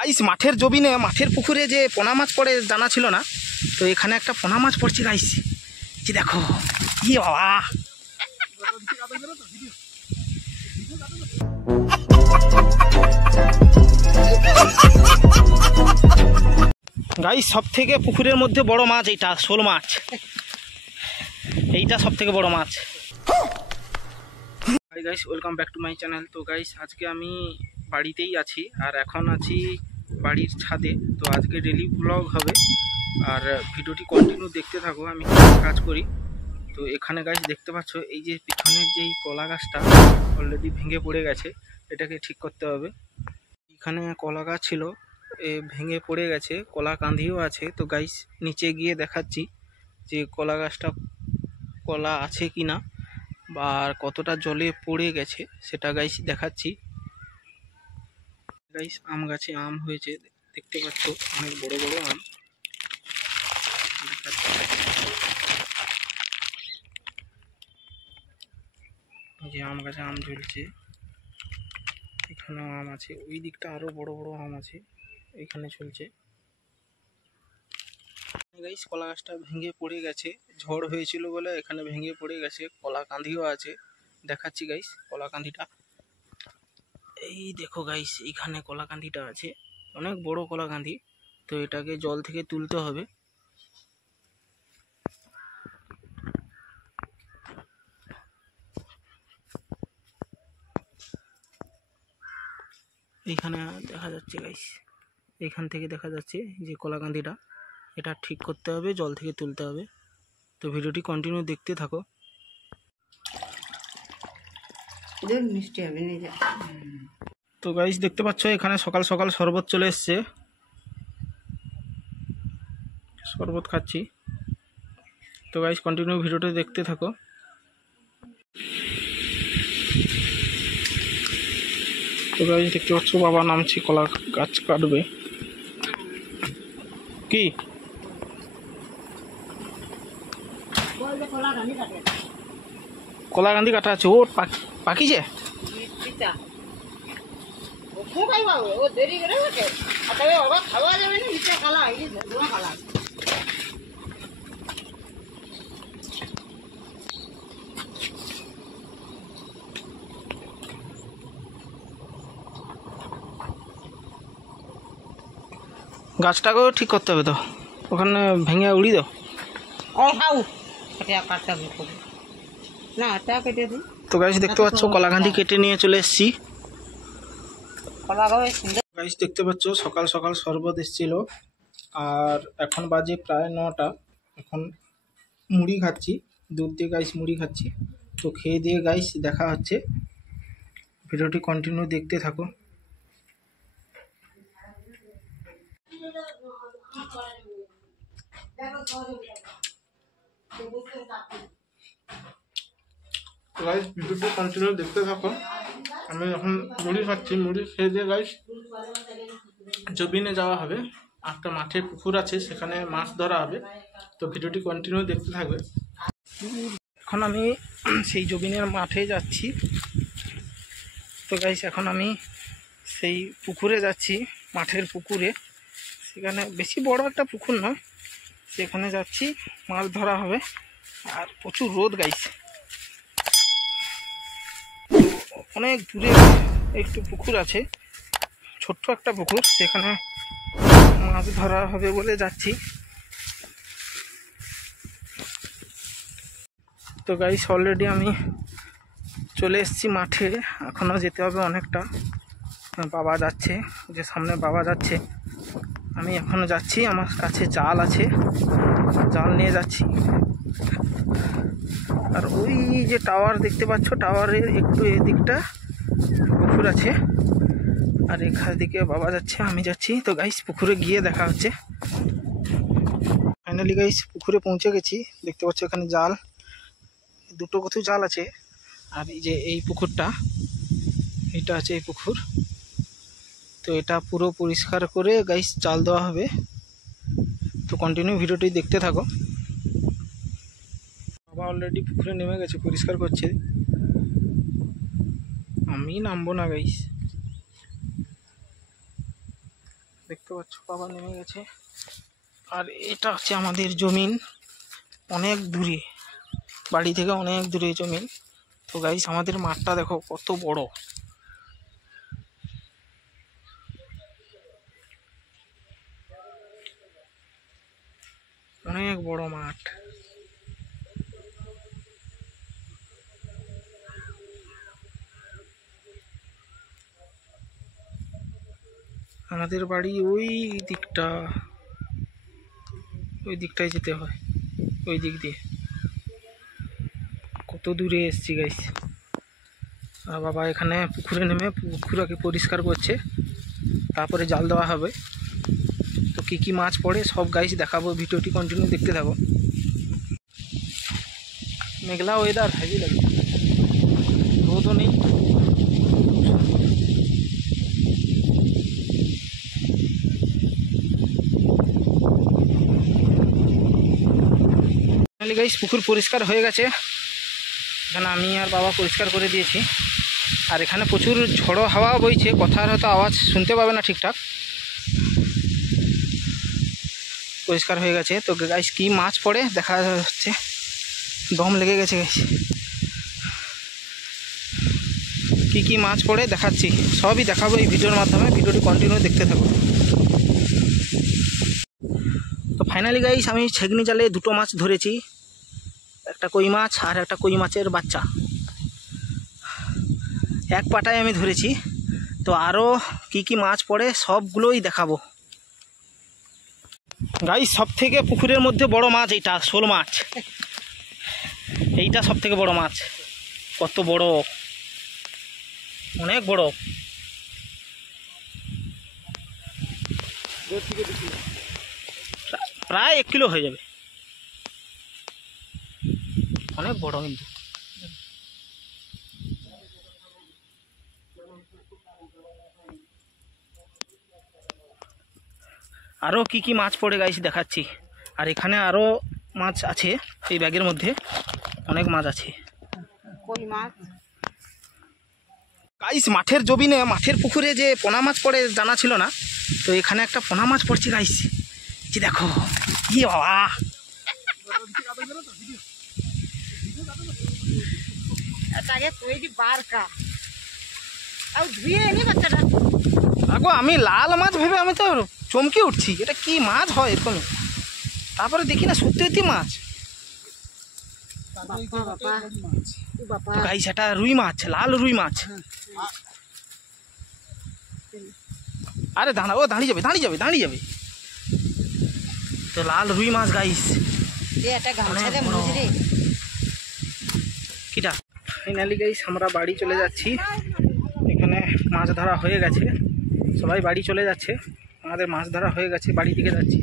Guys মাঠের জমিনে মাঠের পুকুরে যে পোনা মাছ পড়ে জানা ছিল না, তো এখানে একটা পোনা মাছ পড়ছে গাইস। কি দেখো, ই বাবা, গাইস সব থেকে পুকুরের মধ্যে বড় মাছ এইটা, শোল মাছ। এইটা সব থেকে বড় মাছ। Hi guys, welcome back to my channel. তো গাইস আজকে আমি বাড়িতেই আছি, আর এখন আছি বাড়ির ছাদে। তো আজকে ডেলি ব্লগ হবে, আর ভিডিওটি কন্টিনিউ দেখতে থাকো আমি কাজ করি। তো এখানে গাইস দেখতে পাচ্ছ, এই যে পিছনের যেই কলা গাছটা অলরেডি ভেঙে পড়ে গেছে, এটাকে ঠিক করতে হবে। এখানে কলা গাছ ছিল, ভেঙে পড়ে গেছে, কলা কান্ধিও আছে। তো গাইস নিচে গিয়ে দেখাচ্ছি যে কলা গাছটা কলা আছে কি না, বা কতটা জলে পড়ে গেছে সেটা গাইস দেখাচ্ছি। গাইস আম গাছে আম হয়েছে, দেখতে পাচ্ছ অনেক বড় বড় আম। যে আম গাছে আম ঝুলছে, এখানেও আম আছে, ওই দিকটা আরো বড় বড় আম আছে, এখানে ঝুলছে। গাইস কলা গাছটা ভেঙে পড়ে গেছে, ঝড় হয়েছিল বলে এখানে ভেঙে পড়ে গেছে। কলা কান্ধিও আছে, দেখাচ্ছি গাইস কলা কান্ধিটা। এই দেখো গাইস, এখানে কলা কান্ধিটা আছে, অনেক বড় কলা কান্ধি। তো এটাকে জল থেকে তুলতে হবে। এইখানে দেখা যাচ্ছে গাইস, এইখান থেকে দেখা যাচ্ছে যে কলাকান্দিটা, এটা ঠিক করতে হবে, জল থেকে তুলতে হবে। তো ভিডিওটি কন্টিনিউ দেখতে থাকো। তো গাইস দেখতে পাচ্ছ এখানে সকাল সকাল শরবত চলে এসছে, শরবত খাচ্ছি। তো গাইস কন্টিনিউ ভিডিওটা দেখতে থাকো। তো গাইস দেখতে পাচ্ছ বাবা নামছি কলা গাছ কাটবে। কি কলা কান্দি কাটা আছে, ও পাকিছে। গাছটাকেও ঠিক করতে হবে, তো ওখানে ভেঙে উড়ি দাও। তো গাইস দেখতে পাচ্ছ কলাকান্দি কেটে নিয়ে চলে এসেছি। গাইস দেখতে পাচ্ছ সকাল সকাল শরবত এসেছিল, আর এখন বাজে প্রায় 9টা। এখন মুড়ি খাচ্ছি, দুধ দিয়ে গাইস মুড়ি খাচ্ছি। তো খেয়ে দিয়ে গাইস দেখা হচ্ছে, ভিডিওটি কন্টিনিউ দেখতে থাকো। গাইস ভিডিওটি কন্টিনিউ দেখতে থাকো, আমি এখন মুড়ি খাচ্ছি। মুড়ি খেয়ে দিয়ে গাইস জবিনে যাওয়া হবে, একটা মাঠে পুকুর আছে, সেখানে মাছ ধরা হবে। তো ভিডিওটি কন্টিনিউ দেখতে থাকবে। এখন আমি সেই জবিনের মাঠে যাচ্ছি। তো গাইস এখন আমি সেই পুকুরে যাচ্ছি, মাঠের পুকুরে। সেখানে বেশি বড় একটা পুকুর নয়, সেখানে যাচ্ছি, মাছ ধরা হবে। আর প্রচুর রোদ গাইস, অনেক দূরে একটু পুকুর আছে, ছোট্ট একটা পুকুর, সেখানে মাছ ধরা হবে বলে যাচ্ছি। তো গাইস অলরেডি আমি চলে এসেছি মাঠে, এখনও যেতে হবে অনেকটা। বাবা যাচ্ছে, যে সামনে বাবা যাচ্ছে, আমি এখনও যাচ্ছি। আমার কাছে জাল আছে, জাল নিয়ে যাচ্ছি। আর ওই যে টাওয়ার দেখতে পাচ্ছ, টাওয়ারের একটু এদিকটা পুকুর আছে, আর এখান দিকে বাবা যাচ্ছে, আমি যাচ্ছি। তো গাইস পুকুরে গিয়ে দেখা হচ্ছে। ফাইনালি গাইস পুকুরে পৌঁছে গেছি। দেখতে পাচ্ছ এখানে জাল, দুটো কোথাও জাল আছে। আর এই যে এই পুকুরটা, এটা আছে এই পুকুর। তো এটা পুরো পরিষ্কার করে গাইস জাল দেওয়া হবে। তো কন্টিনিউ ভিডিওটি দেখতে থাকো। বাবা অলরেডি পুকুরে নেমে গেছে, পরিষ্কার করছে। আমি নামবো না গাইস। দেখতে পাচ্ছ বাবা নেমে গেছে। আর এটা হচ্ছে আমাদের জমিন, অনেক দূরে, বাড়ি থেকে অনেক দূরে জমিন। তো গাইস আমাদের মাঠটা দেখো কত বড়, অনেক বড় মাঠ। আমাদের বাড়ি ওই দিকটায় যেতে হয়, ওই দিক দিয়ে। কত দূরে এসছি গাইস। আর বাবা এখানে পুকুরে নেমে পুকুরকে পরিষ্কার করছে, তারপরে জাল দেওয়া হবে। তো কি কি মাছ পড়ে সব গাইস দেখাবো, ভিডিওটি কন্টিনিউ দেখতে থাকো। মেঘলা ওয়েদার, হেভি লাগে, রোদও নেই। গাইস পুকুর পরিষ্কার হয়ে গেছে, এখানে আমি আর বাবা পরিষ্কার করে দিয়েছি। আর এখানে প্রচুর ঝড়ো হাওয়া বইছে, কথার হয়তো আওয়াজ শুনতে পাবে না ঠিকঠাক। পরিষ্কার হয়ে গেছে। তো গাইস কি মাছ পড়ে দেখা হচ্ছে, দম লেগে গেছে গাইস। কি কি মাছ পড়ে দেখাচ্ছি, সবই দেখাবো এই ভিডিওর মাধ্যমে, ভিডিওটি কন্টিনিউ দেখতে থাকো। তো ফাইনালি গাইস আমি ছেগনি জালে দুটো মাছ ধরেছি, একটা কই মাছ আর একটা কই মাছের বাচ্চা, এক পাটায় আমি ধরেছি। তো আরও কি কি মাছ পড়ে সবগুলোই দেখাবো গাইস। সব থেকে পুকুরের মধ্যে বড় মাছ এইটা, শোল মাছ। এইটা সব থেকে বড় মাছ, কত বড়, অনেক বড়, প্রায় 1 কিলো হয়ে যাবে, অনেক বড় কিন্তু। আরও কি কি মাছ পড়ে গাইস দেখাচ্ছি। আর এখানে আরও মাছ আছে, এই ব্যাগের মধ্যে অনেক মাছ আছে। কই মাছ গাইস মাঠের জমিনে, মাঠের পুকুরে যে পোনা মাছ পড়ে জানা ছিল না, তো এখানে একটা পোনা মাছ পড়ছে গাইস, যে দেখো। ইয়ে বাবা, এটাকে কইদি বারকা আর ধুয়ে এনে বাচ্চাটা। আগো আমি লাল মাছ ভেবে আমি তো চমকে উঠছি, এটা কি মাছ হয় এরকমই। তারপরে দেখি না সত্যি সত্যি মাছ। গাইস এটা রুই মাছ, লাল রুই মাছ। আরে দাঁড়া, ও দাঁড়িয়ে যাবে। তো লাল রুই মাছ গাইস, কিটা। ফাইনালি গাইস আমরা বাড়ি চলে যাচ্ছি, এখানে মাছ ধরা হয়ে গেছে, সবাই বাড়ি চলে যাচ্ছে, আমাদের মাছ ধরা হয়ে গেছে, বাড়ি দিকে যাচ্ছি।